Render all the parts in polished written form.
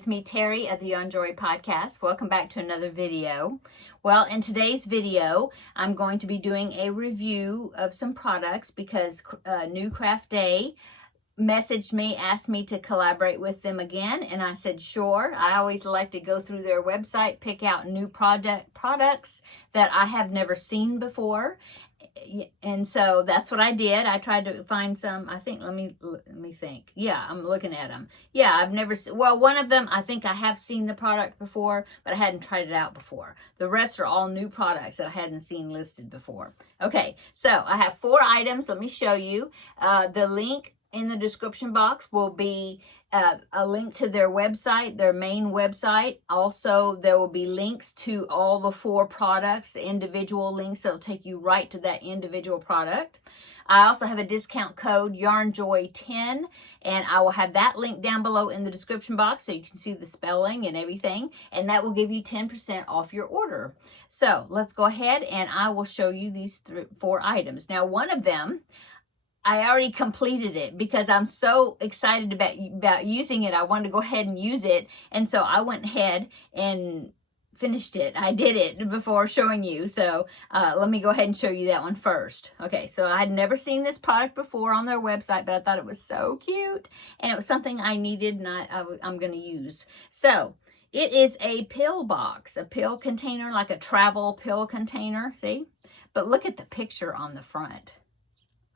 it's me, Terri of the Yarnjoy podcast. Welcome back to another video. Well, in today's video, I'm going to be doing a review of some products because newcraftday messaged me, asked me to collaborate with them again, and I said sure. I always like to go through their website, pick out new products that I have never seen before. And so that's what I did. I tried to find some. I think, let me think. Yeah, I'm looking at them. Yeah, I've never seen, well, one of them, I think I have seen the product before, but I hadn't tried it out before. The rest are all new products that I hadn't seen listed before. Okay, so I have 4 items. Let me show you. The link in the description box will be a link to their website, their main website. Also, there will be links to all the 4 products, the individual links that will take you right to that individual product. I also have a discount code, Yarnjoy10, and I will have that link down below in the description box so you can see the spelling and everything, and that will give you 10% off your order. So let's go ahead and I will show you these 4 items. Now, one of them, I already completed it because I'm so excited about using it. I wanted to go ahead and use it. And so I went ahead and finished it. I did it before showing you. So let me go ahead and show you that one first. Okay, so I had never seen this product before on their website, but I thought it was so cute. And it was something I needed and I'm going to use. So it is a pill box, a pill container, like a travel pill container. See? But look at the picture on the front.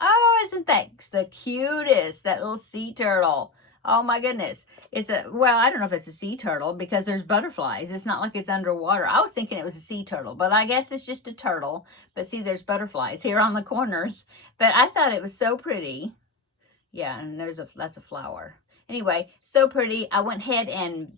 Oh, isn't that the cutest? That little sea turtle. Oh my goodness. It's a, well, I don't know if it's a sea turtle because there's butterflies. It's not like it's underwater. I was thinking it was a sea turtle, but I guess it's just a turtle. But see, there's butterflies here on the corners. But I thought it was so pretty. Yeah, and that's a flower. Anyway, so pretty. I went ahead and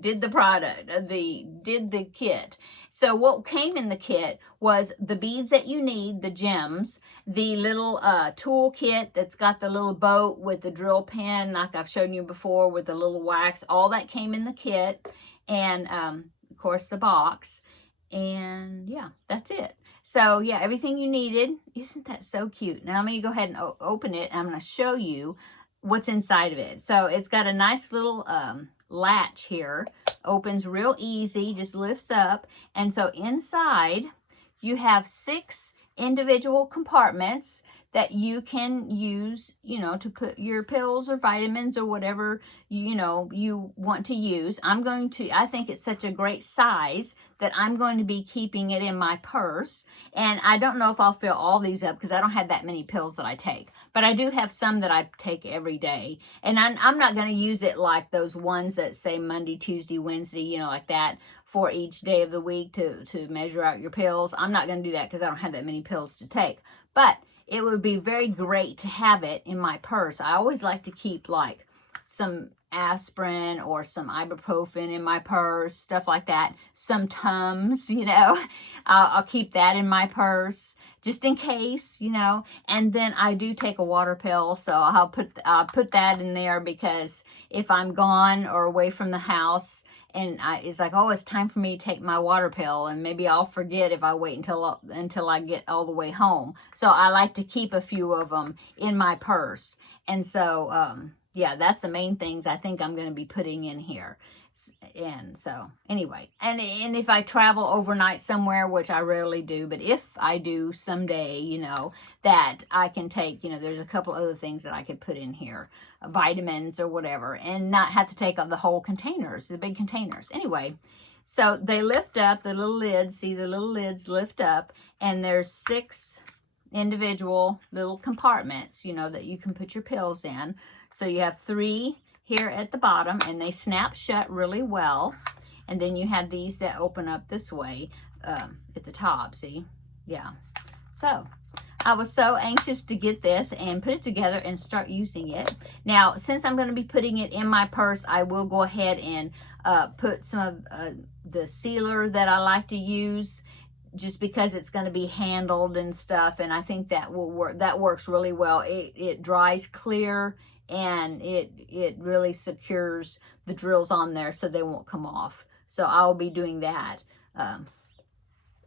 did the product, did the kit. So what came in the kit was the beads that you need, the gems, the little tool kit that's got the little boat with the drill pen, like I've shown you before, with the little wax. All that came in the kit, and of course the box, and yeah, that's it. So yeah, everything you needed. Isn't that so cute? Now I'm going to go ahead and open it, and I'm going to show you what's inside of it. So it's got a nice little latch here, opens real easy, just lifts up, and so inside you have 6 individual compartments that you can use, you know, to put your pills or vitamins or whatever, you know, you want to use. I think it's such a great size that I'm going to be keeping it in my purse. And I don't know if I'll fill all these up because I don't have that many pills that I take. But I do have some that I take every day. And I'm not going to use it like those ones that say Monday, Tuesday, Wednesday, you know, like that, for each day of the week to measure out your pills. I'm not going to do that because I don't have that many pills to take. But it would be very great to have it in my purse. I always like to keep like some aspirin or some ibuprofen in my purse, stuff like that. Some Tums, you know, I'll keep that in my purse just in case, you know. And then I do take a water pill, so I'll put that in there because if I'm gone or away from the house and it's like, oh, it's time for me to take my water pill, and maybe I'll forget if I wait until I get all the way home. So I like to keep a few of them in my purse. And so, yeah, that's the main things I think I'm going to be putting in here. And so, anyway, and if I travel overnight somewhere, which I rarely do, but if I do someday, you know, that I can take, you know, there's a couple other things that I could put in here, vitamins or whatever, and not have to take up the whole containers, the big containers. Anyway, so they lift up, the little lids, see the little lids lift up, and there's 6 individual little compartments, you know, that you can put your pills in. So you have 3 here at the bottom, and they snap shut really well. And then you have these that open up this way at the top, see? Yeah. So I was so anxious to get this and put it together and start using it. Now, since I'm going to be putting it in my purse, I will go ahead and put some of the sealer that I like to use, just because it's going to be handled and stuff, and I think that will work. That works really well. It dries clear, and it really secures the drills on there so they won't come off. So I'll be doing that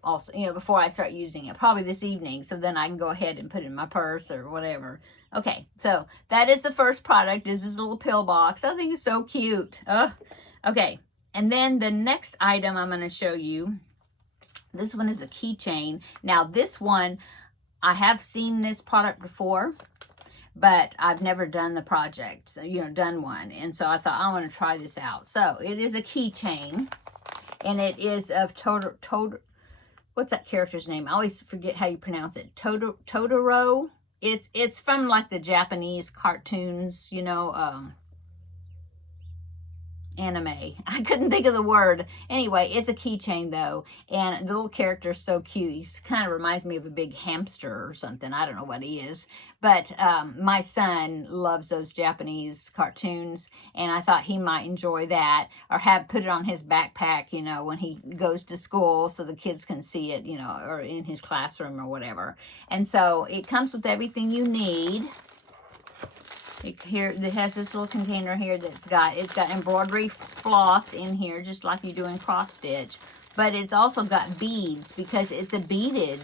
also, you know, before I start using it, probably this evening, so then I can go ahead and put it in my purse or whatever. Okay, so that is the first product. This is a little pill box. I think it's so cute. Okay, and then the next item I'm going to show you, this one is a keychain. Now this one, I have seen this product before, but I've never done the project, so, you know, done one. And so I thought, I want to try this out. So it is a keychain, and it is of what's that character's name? I always forget how you pronounce it. Totoro. It's from like the Japanese cartoons, you know, anime. I couldn't think of the word. Anyway, it's a keychain though, and the little character is so cute. He kind of reminds me of a big hamster or something. I don't know what he is, but my son loves those Japanese cartoons, and I thought he might enjoy that, or have put it on his backpack, you know, when he goes to school, so the kids can see it, you know, or in his classroom or whatever. And so it comes with everything you need. Here, it has this little container here it's got embroidery floss in here, just like you do in cross stitch, but it's also got beads because it's a beaded.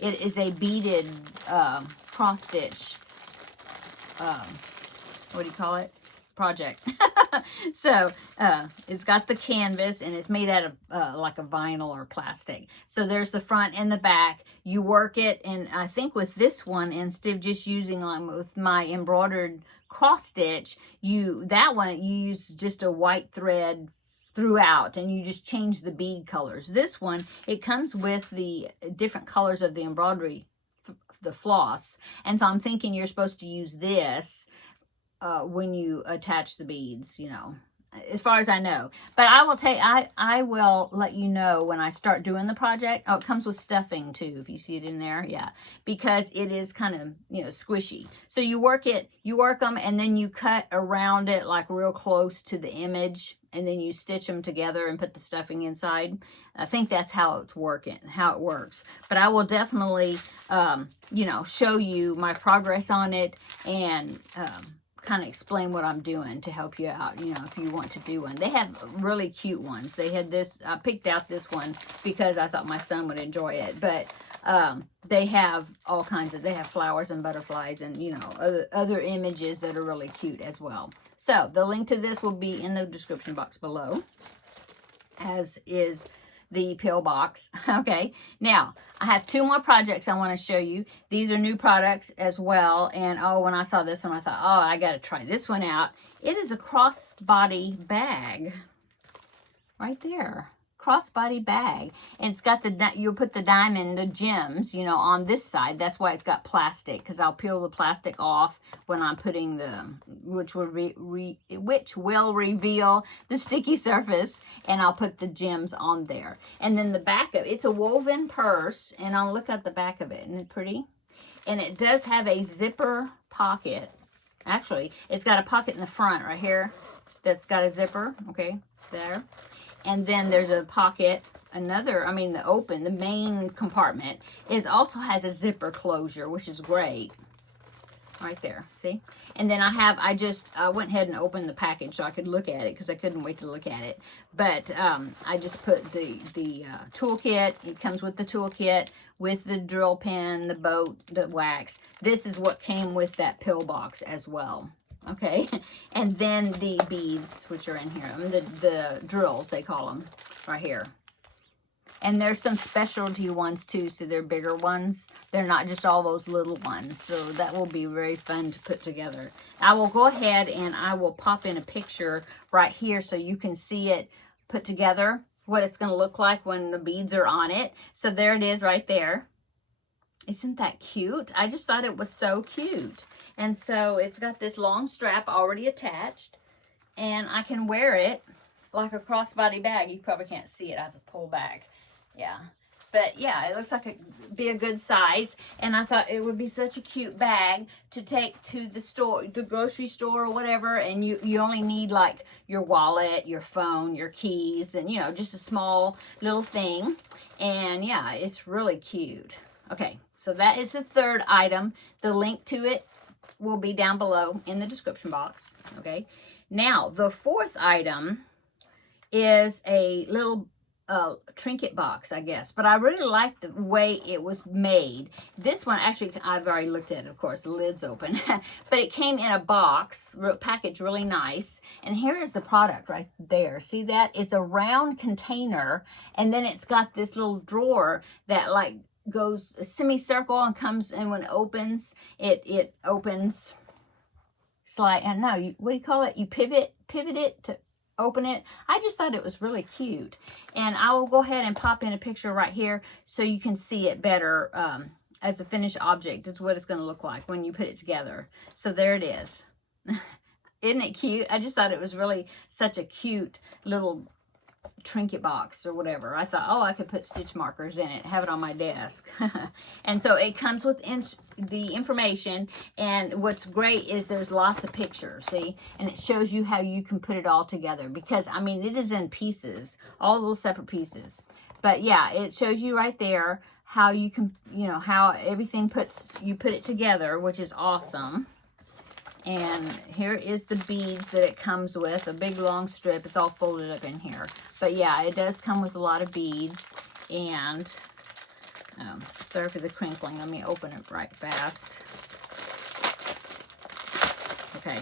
It is a beaded cross stitch. What do you call it? Project. So it's got the canvas, and it's made out of like a vinyl or plastic. So there's the front and the back. You work it, and I think with this one, instead of just using like with my embroidered cross stitch, that one you use just a white thread throughout, and you just change the bead colors. This one, it comes with the different colors of the embroidery, the floss, and so I'm thinking you're supposed to use this when you attach the beads, you know, as far as I know. But I will let you know when I start doing the project. Oh, it comes with stuffing too, if you see it in there. Yeah, because it is kind of, you know, squishy. So you work them, and then you cut around it like real close to the image, and then you stitch them together and put the stuffing inside. I think that's how it works. But I will definitely, you know, show you my progress on it, and kind of explain what I'm doing to help you out, you know, if you want to do one. They have really cute ones. They had this, I picked out this one because I thought my son would enjoy it, but they have all kinds of, they have flowers and butterflies and, you know, other images that are really cute as well. So the link to this will be in the description box below, as is the pill box. Okay, now I have two more projects I want to show you. These are new products as well, and oh, when I saw this one, I thought, oh, I got to try this one out. It is a crossbody bag right there. Crossbody bag, and it's got you'll put the diamond, the gems, you know, on this side. That's why it's got plastic, because I'll peel the plastic off when I'm putting which will reveal the sticky surface, and I'll put the gems on there. And then the back of it's a woven purse, and I'll look at the back of it. Isn't it pretty? And it does have a zipper pocket. Actually, it's got a pocket in the front right here that's got a zipper. Okay, there. And then there's a pocket, the main compartment also has a zipper closure, which is great. Right there, see? And then I went ahead and opened the package so I could look at it, because I couldn't wait to look at it. But I just put the toolkit. It comes with the toolkit, with the drill pen, the boat, the wax. This is what came with that pill box as well. Okay, and then the beads, which are in here. The drills, they call them, right here. And there's some specialty ones too, so they're bigger ones. They're not just all those little ones, so that will be very fun to put together. I will go ahead and I will pop in a picture right here so you can see it put together, what it's going to look like when the beads are on it. So there it is right there. Isn't that cute? I just thought it was so cute. And so it's got this long strap already attached, and I can wear it like a crossbody bag. You probably can't see it. I have to pull back. Yeah. But yeah, it looks like it'd be a good size. And I thought it would be such a cute bag to take to the store, the grocery store or whatever. And you only need like your wallet, your phone, your keys, and, you know, just a small little thing. And yeah, it's really cute. Okay. So that is the third item. The link to it will be down below in the description box. Okay. Now, the fourth item is a little trinket box, I guess. But I really like the way it was made. This one, actually, I've already looked at it, of course. The lid's open. But it came in a box, packaged really nice. And here is the product right there. See that? It's a round container. And then it's got this little drawer that, like, goes a semicircle and comes, and when it opens, it opens, slide, and no, what do you call it? You pivot it to open it. I just thought it was really cute, and I will go ahead and pop in a picture right here so you can see it better as a finished object. It's what it's going to look like when you put it together. So there it is. Isn't it cute? I just thought it was really such a cute little trinket box or whatever. I thought, oh, I could put stitch markers in it, have it on my desk. And so it comes with the information, and what's great is there's lots of pictures, see, and it shows you how you can put it all together, because I mean it is in pieces, all little separate pieces. But yeah, it shows you right there how you can, you know, how everything you put it together, which is awesome. And here is the beads that it comes with, a big long strip. It's all folded up in here. But yeah, it does come with a lot of beads. And, sorry for the crinkling. Let me open it right fast. Okay.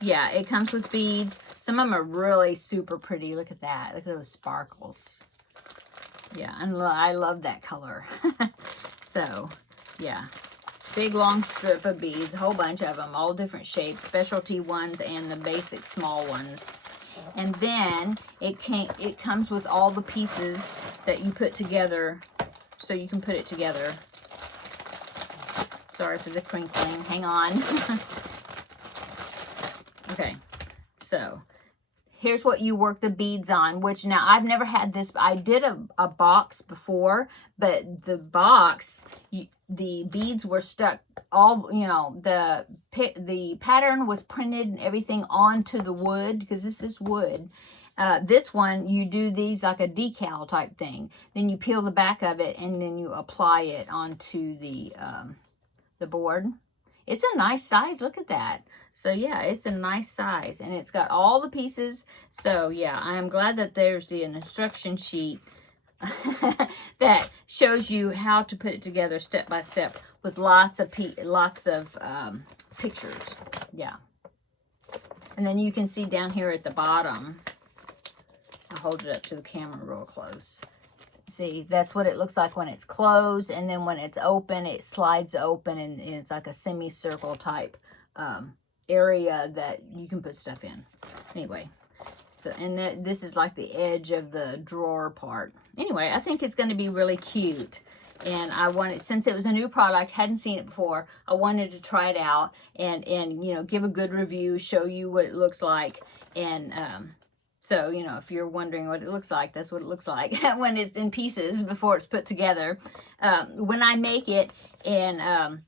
Yeah, it comes with beads. Some of them are really super pretty. Look at that. Look at those sparkles. Yeah, and I love that color. So, yeah. Big long strip of beads, a whole bunch of them, all different shapes, specialty ones and the basic small ones. And then it comes with all the pieces that you put together, so you can put it together. Sorry for the crinkling, hang on. Okay, so here's what you work the beads on, which now I've never had this. I did a box before, but the box, the beads were stuck all, you know, the pattern was printed and everything onto the wood, because this is wood. This one, you do these like a decal type thing. Then you peel the back of it and then you apply it onto the board. It's a nice size. Look at that. So yeah, it's a nice size, and it's got all the pieces. So yeah, I'm glad that there's an instruction sheet that shows you how to put it together step by step with lots of pictures. Yeah. And then you can see down here at the bottom, I'll hold it up to the camera real close. See, that's what it looks like when it's closed, and then when it's open, it slides open, and it's like a semicircle type area that you can put stuff in. Anyway, so, and this is like the edge of the drawer part. Anyway, I think it's going to be really cute, and I wanted, since it was a new product, hadn't seen it before, I wanted to try it out and you know, give a good review, show you what it looks like. And so, you know, if you're wondering what it looks like, that's what it looks like when it's in pieces before it's put together. When I make it and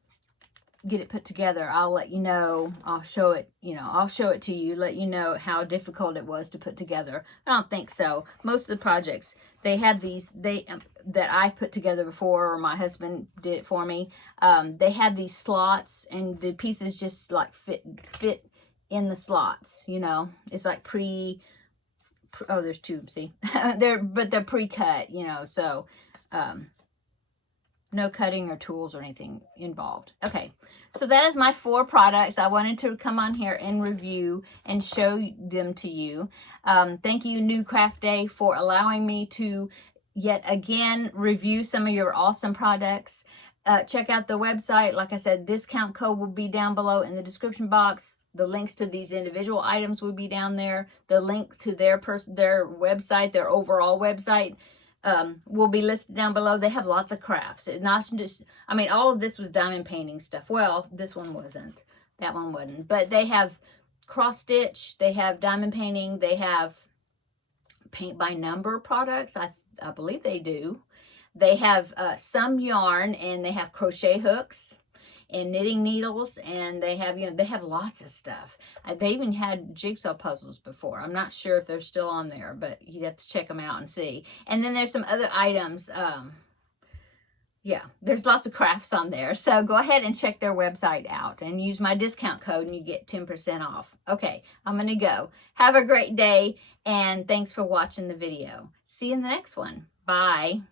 get it put together, I'll let you know. I'll show it, you know, I'll show it to you, let you know how difficult it was to put together. I don't think so. Most of the projects, they have these, that I've put together before, or my husband did it for me. They have these slots, and the pieces just like fit in the slots, you know. It's like oh, there's two, see? But they're pre-cut, you know, so no cutting or tools or anything involved. Okay, so that is my 4 products. I wanted to come on here and review and show them to you. Thank you, New Craft Day, for allowing me to yet again review some of your awesome products. Check out the website. Like I said, discount code will be down below in the description box. The links to these individual items will be down there. The link to their website, their overall website, will be listed down below. They have lots of crafts. It's not just, I mean, all of this was diamond painting stuff. Well, this one wasn't. That one wasn't. But they have cross stitch. They have diamond painting. They have paint by number products. I believe they do. They have some yarn, and they have crochet hooks and knitting needles, and they have, you know, they have lots of stuff. They even had jigsaw puzzles before. I'm not sure if they're still on there, but you'd have to check them out and see. And then there's some other items. Yeah, there's lots of crafts on there. So go ahead and check their website out and use my discount code and you get 10% off. Okay, I'm going to go. Have a great day and thanks for watching the video. See you in the next one. Bye.